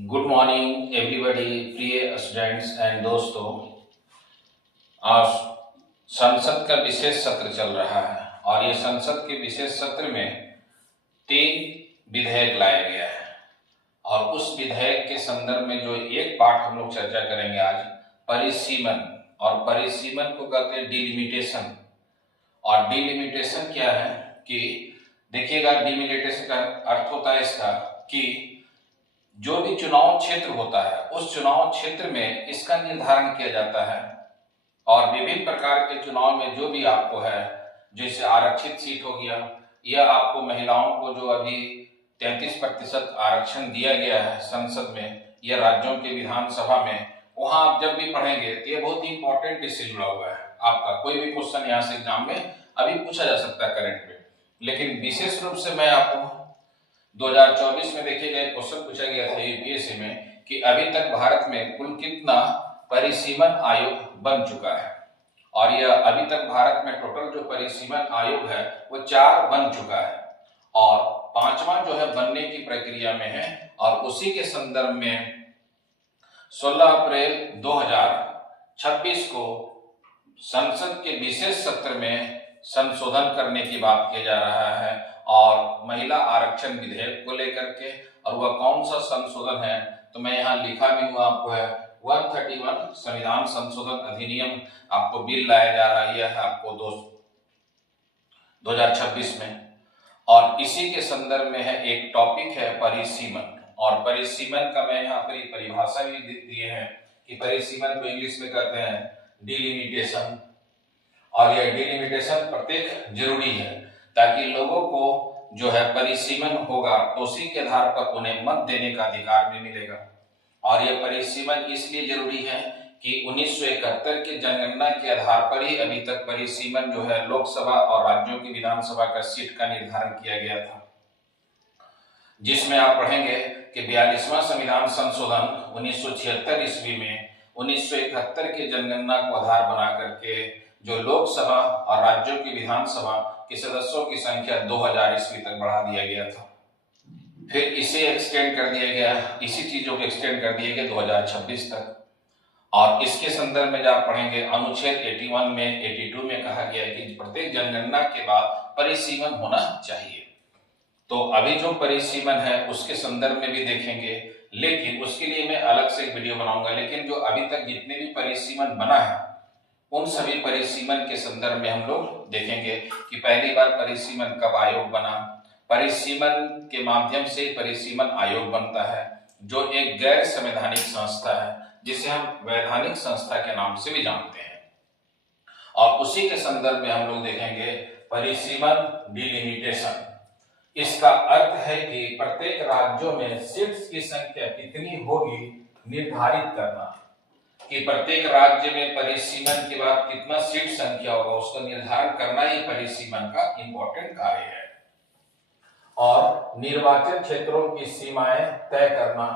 Good morning everybody, प्रिय students and दोस्तों। आज संसद का विशेष सत्र चल रहा है और ये संसद के विशेष सत्र में 3 विधेयक लाया गया है और उस विधेयक के संदर्भ में जो एक पार्ट हम लोग चर्चा करेंगे आज, परिसीमन। और परिसीमन को कहते हैं डिलिमिटेशन। और डिलिमिटेशन क्या है कि देखिएगा, डिलिमिटेशन का अर्थ होता है इसका कि जो भी चुनाव क्षेत्र होता है उस चुनाव क्षेत्र में इसका निर्धारण किया जाता है और विभिन्न प्रकार के चुनाव में जो भी आपको है, जैसे आरक्षित सीट हो गया या आपको महिलाओं को जो अभी 33% आरक्षण दिया गया है संसद में या राज्यों के विधानसभा में, वहां आप जब भी पढ़ेंगे तो ये बहुत ही इंपॉर्टेंट इससे जुड़ा हुआ है। आपका कोई भी क्वेश्चन यहाँ से एग्जाम में अभी पूछा जा सकता है करंट में, लेकिन विशेष रूप से मैं आपको 2024 में देखे गए क्वेश्चन पूछा गया था यूपीएससी में कि अभी तक भारत में कुल कितना परिसीमन आयोग बन चुका है। और यह अभी तक भारत में टोटल जो परिसीमन आयोग है वो 4 बन चुका है और 5वां जो है बनने की प्रक्रिया में है। और उसी के संदर्भ में 16 अप्रैल 2026 को संसद के विशेष सत्र में संशोधन करने की बात किया जा रहा है और महिला आरक्षण विधेयक को लेकर के। और वह कौन सा संशोधन है तो मैं यहाँ लिखा भी हुआ आपको है 131 संविधान संशोधन अधिनियम आपको बिल लाया जा रहा है आपको 2026 में। और इसी के संदर्भ में है एक टॉपिक है परिसीमन। और परिसीमन का मैं यहाँ पर परिभाषा भी दिए हैं कि परिसीमन को इंग्लिश में कहते हैं डिलिमिटेशन। और यह डिलिमिटेशन प्रत्येक जरूरी है ताकि लोगों को जो है परिसीमन होगा तो उसी के आधार पर उन्हें मत देने का अधिकार भी मिलेगा। और यह परिसीमन इसलिए जरूरी है कि 1971 के जनगणना के आधार पर ही अभी तक परिसीमन जो है लोकसभा और राज्यों की विधानसभा का सीट का निर्धारण किया गया था, जिसमें आप पढ़ेंगे कि 42वां संविधान संशोधन 1976 ईस्वी में 1971 के जनगणना को आधार बना करके जो लोकसभा और राज्यों की विधानसभा के सदस्यों की संख्या 2000 ईस्वी तक बढ़ा दिया गया था। फिर इसे एक्सटेंड कर दिया गया, इसी चीजों को एक्सटेंड कर दिया गया 2026 तक। और इसके संदर्भ में जब आप पढ़ेंगे अनुच्छेद 81 में 82 में कहा गया है कि प्रत्येक जनगणना के बाद परिसीमन होना चाहिए। तो अभी जो परिसीमन है उसके संदर्भ में भी देखेंगे, लेकिन उसके लिए मैं अलग से एक वीडियो बनाऊंगा। लेकिन जो अभी तक जितने भी परिसीमन बना है उन सभी परिसीमन के संदर्भ में हम लोग देखेंगे कि पहली बार परिसीमन कब आयोग बना। परिसीमन के माध्यम से परिसीमन आयोग बनता है जो एक गैर संवैधानिक संस्था है जिसे हम वैधानिक संस्था के नाम से भी जानते हैं। और उसी के संदर्भ में हम लोग देखेंगे परिसीमन डिलिमिटेशन। इसका अर्थ है कि प्रत्येक राज्यों में सीट्स की संख्या कितनी होगी निर्धारित करना, कि प्रत्येक राज्य में परिसीमन के बाद कितना सीट संख्या होगा उसका निर्धारण करना ही परिसीमन का इंपॉर्टेंट कार्य है। और निर्वाचन क्षेत्रों की सीमाएं तय करना,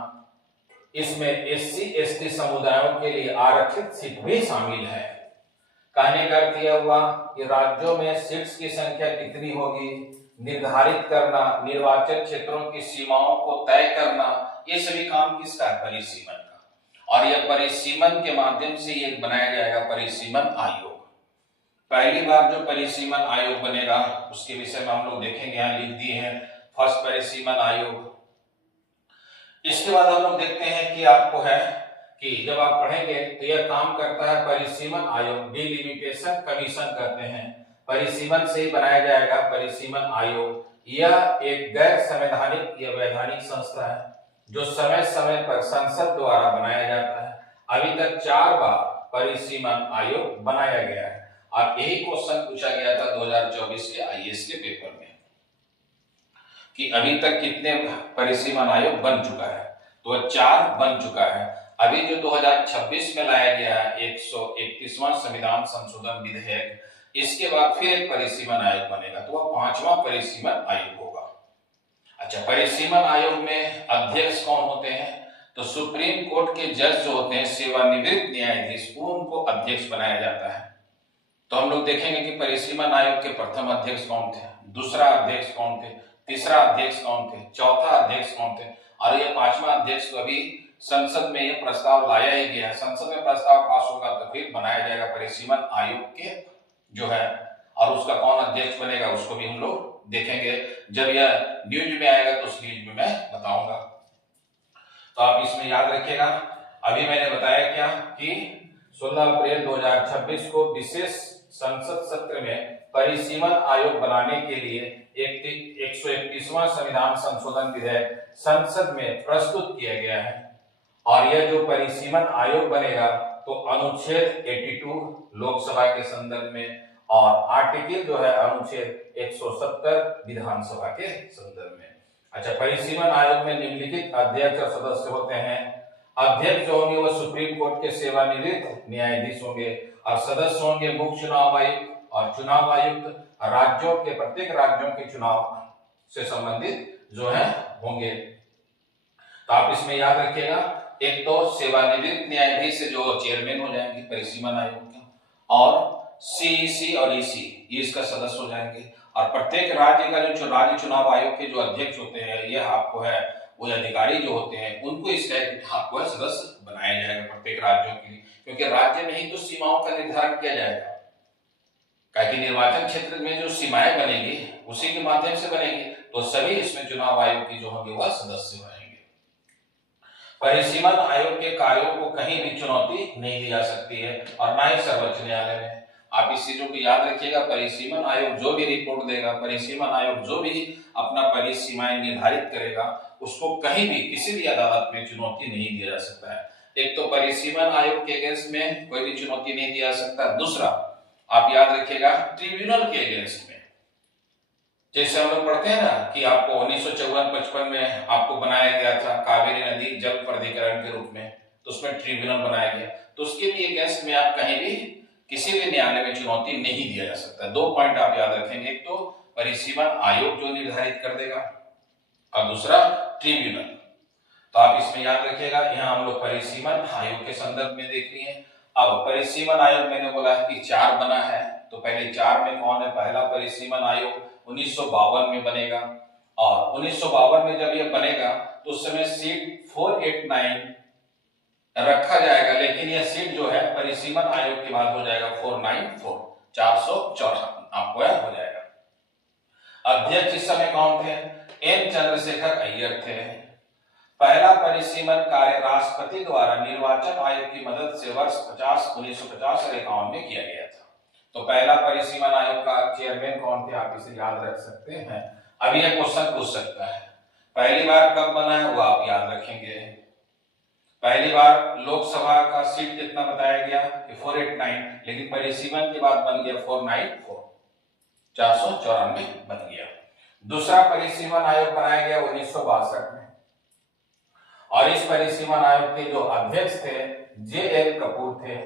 इसमें एससी एसटी समुदायों के लिए आरक्षित सीट भी शामिल है। कहने का अर्थ यह हुआ कि राज्यों में सीट्स की संख्या कितनी होगी निर्धारित करना, निर्वाचन क्षेत्रों की सीमाओं को तय करना, ये सभी काम किसका है? परिसीमन का। और यह परिसीमन के माध्यम से ये बनाया जाएगा परिसीमन आयोग। पहली बार जो परिसीमन आयोग बनेगा उसके विषय में हम लोग देखेंगे, यहाँ लिख दिए हैं फर्स्ट परिसीमन आयोग। इसके बाद हम लोग देखते हैं कि आपको है कि जब आप पढ़ेंगे तो यह काम करता है परिसीमन आयोग, डिलिमिटेशन कमीशन कहते हैं। परिसीमन से ही बनाया जाएगा परिसीमन आयोग। यह एक गैर संवैधानिक या वैधानिक संस्था है जो समय समय पर संसद द्वारा बनाया जाता है। अभी तक 4 बार परिसीमन आयोग बनाया गया है और यही क्वेश्चन पूछा गया था 2024 के आईएएस के पेपर में कि अभी तक कितने परिसीमन आयोग बन चुका है, तो 4 बन चुका है। अभी जो 2026 में लाया गया है 131वां संविधान संशोधन विधेयक, इसके बाद फिर एक परिसीमन आयोग बनेगा तो वह 5वां परिसीमन आयोग होगा। अच्छा, परिसीमन आयोग में अध्यक्ष कौन होते हैं? तो सुप्रीम कोर्ट के जज जो होते हैं सेवानिवृत्त न्यायाधीश, उनको अध्यक्ष बनाया जाता है। तो हम लोग देखेंगे कि परिसीमन आयोग के प्रथम अध्यक्ष कौन थे, दूसरा अध्यक्ष कौन थे, तीसरा अध्यक्ष कौन थे, चौथा अध्यक्ष कौन थे। और ये 5वां अध्यक्ष तो अभी संसद में ये प्रस्ताव लाया ही गया है। संसद में प्रस्ताव पास होगा तो फिर बनाया जाएगा परिसीमन आयोग के जो है, और उसका कौन अध्यक्ष बनेगा उसको भी हम लोग देखेंगे। जब यह न्यूज में आएगा तो उस न्यूज में मैं बताऊंगा। तो आप इसमें याद रखिएगा, अभी मैंने बताया क्या कि 16 अप्रैल 2026 को विशेष संसद सत्र में परिसीमन आयोग बनाने के लिए 131वां संविधान संशोधन विधेयक संसद में प्रस्तुत किया गया है। और यह जो परिसीमन आयोग बनेगा तो अनुच्छेद 82 लोकसभा के संदर्भ में और आर्टिकल जो है अनुच्छेद 170 विधानसभा के संदर्भ में। अच्छा, परिसीमन आयोग में निम्नलिखित अध्यक्ष और सदस्य होते हैं। अध्यक्ष जो होंगे वो सुप्रीम कोर्ट के सेवानिवृत्त न्यायाधीश होंगे और सदस्य होंगे मुख्य चुनाव आयुक्त और चुनाव आयुक्त राज्यों के, प्रत्येक राज्यों के चुनाव से संबंधित जो है होंगे। तो आप इसमें याद रखिएगा, एक तो सेवानिवृत्त न्यायाधीश जो चेयरमैन हो जाएंगे परिसीमन आयोग के, और सीईसी और ईसी इसका सदस्य हो जाएंगे। और प्रत्येक राज्य का जो राज्य चुनाव आयोग के जो अध्यक्ष होते हैं, यह आपको है वो अधिकारी जो होते हैं उनको इस टाइप आपको सदस्य बनाया जाएगा प्रत्येक राज्यों के लिए, क्योंकि राज्य में ही तो सीमाओं का निर्धारण किया जाएगा। ताकि निर्वाचन क्षेत्र में जो सीमाएं बनेगी उसी के माध्यम से बनेगी, तो सभी इसमें चुनाव आयोग की जो होंगे वह सदस्य बनेंगे। परिसीमन आयोग के कार्यों को कहीं भी चुनौती नहीं दी जा सकती है और ना ही सर्वोच्च न्यायालय में। आप इस चीजों को याद रखिएगा, परिसीमन आयोग जो भी रिपोर्ट देगा, परिसीमन आयोग जो भी अपना परिसीमाएं निर्धारित करेगा, उसको कहीं भी किसी भी अदालत में चुनौती नहीं दिया जा सकता है। एक तो परिसीमन आयोग के अगेंस्ट में कोई भी चुनौती नहीं दिया जा सकता। दूसरा, आप याद रखिएगा, ट्रिब्यूनल के अगेंस्ट में, जैसे हम लोग पढ़ते हैं ना कि आपको 1954-55 में आपको बनाया गया था कावेरी नदी जल प्राधिकरण के रूप में, तो उसमें ट्रिब्यूनल बनाया गया, तो उसके भी अगेंस्ट में आप कहीं भी किसी भी न्यायालय में चुनौती नहीं दिया जा सकता। दो पॉइंट आप याद रखेंगे, एक तो परिसीमन आयोग जो निर्धारित कर देगा और दूसरा ट्रिब्यूनल। तो आप इसमें याद रखिएगा, यहाँ हम लोग परिसीमन आयोग के संदर्भ में देख लिए। अब परिसीमन आयोग मैंने बोला कि 4 बना है, तो पहले 4 में कौन है? पहला परिसीमन आयोग 1952 में बनेगा, और 1952 में जब ये बनेगा तो उस समय सीट 489 रखा जाएगा, लेकिन यह सीट जो है परिसीमन आयोग के बाद हो जाएगा 494, 454 आपको हो जाएगा। अध्यक्ष इस समय कौन थे? एन चंद्रशेखर अय्यर थे। पहला परिसीमन कार्य राष्ट्रपति द्वारा निर्वाचन आयोग की मदद से वर्ष 1950 और 51 में किया गया था। तो पहला परिसीमन आयोग का चेयरमैन कौन थे? आप इसे याद रख सकते हैं। अभी यह क्वेश्चन पूछ सकता है, पहली बार कब बना है वो आप याद रखेंगे। पहली बार लोकसभा का सीट कितना बताया गया कि 489, लेकिन परिसीमन के बाद बन गया 494, 494 बन गया। दूसरा परिसीमन आयोग बनाया गया 1962 में, और इस परिसीमन आयोग के जो अध्यक्ष थे जे.एल. कपूर थे।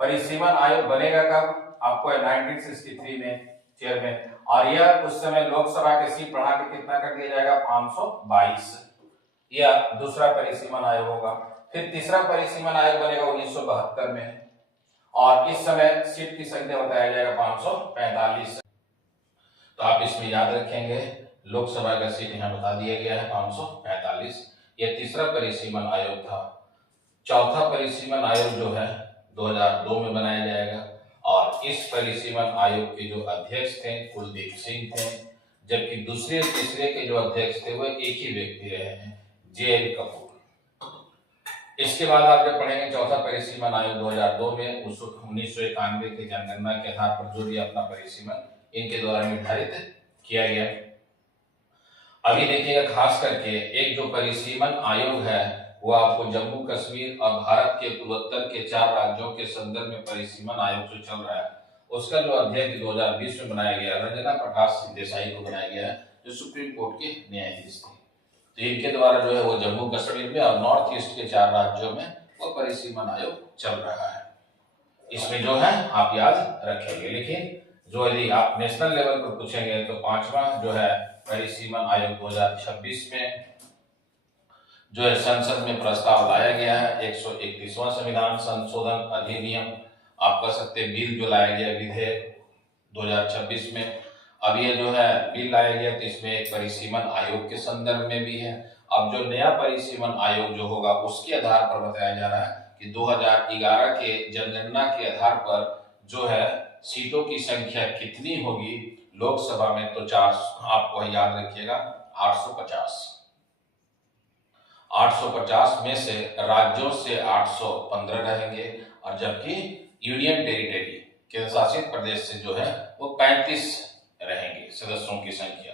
परिसीमन आयोग बनेगा कब? आपको 1963 में चेयरमैन, और यह उस समय लोकसभा के सीट बढ़ा के कितना कर दिया जाएगा? 522। यह दूसरा परिसीमन आयोग होगा। फिर तीसरा परिसीमन आयोग बनेगा 1972 में, और इस समय सीट की संख्या बताया जाएगा 545। तो आप इसमें याद रखेंगे, लोकसभा का सीट यहाँ बता दिया गया है 545। यह तीसरा परिसीमन आयोग था। चौथा परिसीमन आयोग जो है 2002 में बनाया जाएगा, और इस परिसीमन आयोग के जो अध्यक्ष थे कुलदीप सिंह थे, जबकि दूसरे तीसरे के जो अध्यक्ष थे वो एक ही व्यक्ति रहे हैं, जे.एल. कपूर। इसके बाद आप जब पढ़ेंगे चौथा परिसीमन आयोग 2002 में 1991 के जनगणना के आधार पर जो भी अपना परिसीमन इनके द्वारा निर्धारित किया गया। अभी देखिएगा, खास करके एक जो परिसीमन आयोग है वो आपको जम्मू कश्मीर और भारत के पूर्वोत्तर के 4 राज्यों के संदर्भ में परिसीमन आयोग जो चल रहा है उसका जो अध्यक्ष 2020 में बनाया गया, रंजना प्रकाश देसाई को बनाया गया है, जो सुप्रीम कोर्ट के न्यायाधीश थे। तो इनके द्वारा जो है वो जम्मू कश्मीर में और नॉर्थ ईस्ट के 4 राज्यों में वो परिसीमन आयोग चल रहा है। इसमें जो है आप याद रखेंगे, लेकिन जो यदि आप नेशनल लेवल पर पूछेंगे तो 5वां जो है परिसीमन आयोग 2026 में जो है संसद में प्रस्ताव लाया गया है। 131वां संविधान संशोधन अधिनियम, आप कह सकते हैं बिल जो लाया गया विधेयक 2026 में। अब ये जो है बिल लाया गया तो इसमें एक परिसीमन आयोग के संदर्भ में भी है अब जो नया परिसीमन आयोग जो होगा उसके आधार पर बताया जा रहा है कि 2011 के जनगणना के आधार पर जो है सीटों की संख्या कितनी होगी लोकसभा में, तो 4, आपको याद रखिएगा 850। 850 में से राज्यों से 815 रहेंगे और जबकि यूनियन टेरिटरी केंद्र शासित प्रदेश से जो है वो 35 रहेंगे सदस्यों की संख्या।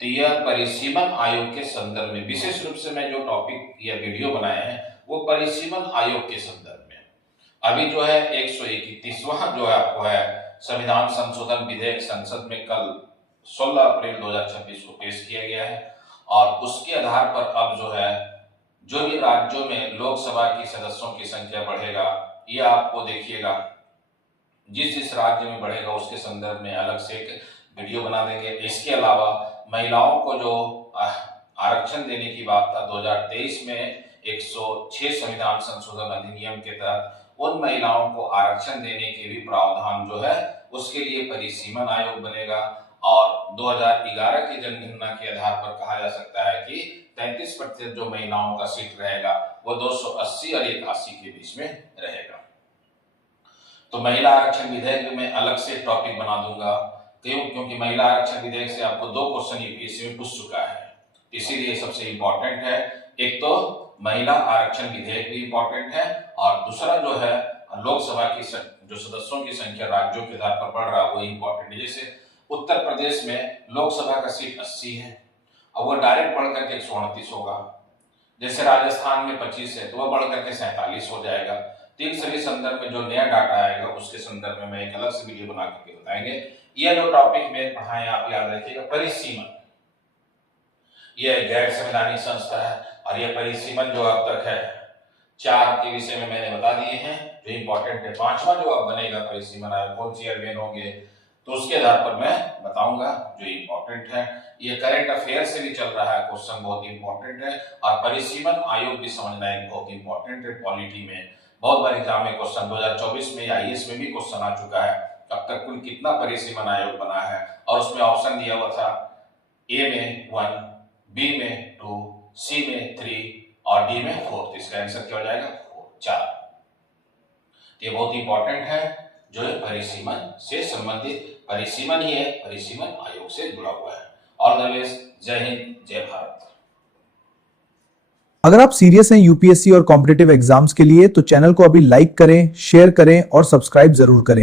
तो यह परिसीमन आयोग के संदर्भ में विशेष रूप से मैं जो टॉपिक या वीडियो बनाए हैं वो परिसीमन आयोग के संदर्भ में। अभी जो है 131वां जो है आपको है संविधान संशोधन विधेयक संसद में कल 16 अप्रैल 2026 को पेश किया गया है और उसके आधार पर अब जो है जो भी राज्यों में लोकसभा की सदस्यों की संख्या बढ़ेगा, यह आपको देखिएगा जिस जिस राज्य में बढ़ेगा उसके संदर्भ में अलग से एक वीडियो बना देंगे। इसके अलावा महिलाओं को जो आरक्षण देने की बात था 2023 में 106 संविधान संशोधन अधिनियम के तहत उन महिलाओं को आरक्षण देने के भी प्रावधान जो है उसके लिए परिसीमन आयोग बनेगा और 2011 की जनगणना के आधार पर कहा जा सकता है कि 33% जो महिलाओं का सीट रहेगा वो 280 और 81 के बीच में रहेगा। तो महिला आरक्षण विधेयक में अलग से टॉपिक बना दूंगा क्योंकि महिला आरक्षण विधेयक से आपको 2 क्वेश्चन यूपीएससी में पूछ चुका है, इसीलिए सबसे इंपॉर्टेंट है। एक तो महिला आरक्षण विधेयक भी इंपॉर्टेंट है और दूसरा जो है लोकसभा की जो सदस्यों की संख्या राज्यों के आधार पर बढ़ रहा है वो इंपॉर्टेंट है। जैसे उत्तर प्रदेश में लोकसभा का सीट 80 है, अब वो डायरेक्ट बढ़ करके 129 होगा। जैसे राजस्थान में 25 है तो वह बढ़ करके 47 हो जाएगा। तीन सभी संदर्भ में जो नया डाटा आएगा उसके संदर्भ में मैं एक अलग से वीडियो बना करके बताएंगे। यह जो टॉपिक में पढ़ाएं आप याद रखिएगा परिसीमन, यह गैर संवैधानिक संस्था है और यह परिसीमन जो अब तक है 4 के विषय में मैंने बता दिए हैं जो इंपॉर्टेंट है। 5वां जो अब बनेगा परिसीमन आयोग कौन चेयरमैन होंगे तो उसके आधार पर मैं बताऊंगा जो इंपॉर्टेंट है। ये करंट अफेयर से भी चल रहा है, क्वेश्चन बहुत इंपॉर्टेंट है और परिसीमन आयोग भी समझना एक बहुत इंपॉर्टेंट है। पॉलिटी में बहुत बार एग्जाम में क्वेश्चन 2024 में आईएएस में भी क्वेश्चन आ चुका है अब तक कुल कितना परिसीमन आयोग बना है और उसमें ऑप्शन दिया हुआ था ए में 1, बी में 2, सी में 3 और डी में 4। तो इसका आंसर क्या हो जाएगा 4। ये बहुत इंपॉर्टेंट है जो है परिसीमन से संबंधित, परिसीमन ही है, परिसीमन आयोग से जुड़ा हुआ है। ऑल द बेस्ट, जय हिंद, जय भारत। अगर आप सीरियस हैं यूपीएससी और कॉम्पिटिटिव एग्जाम्स के लिए तो चैनल को अभी लाइक करें, शेयर करें और सब्सक्राइब जरूर करें।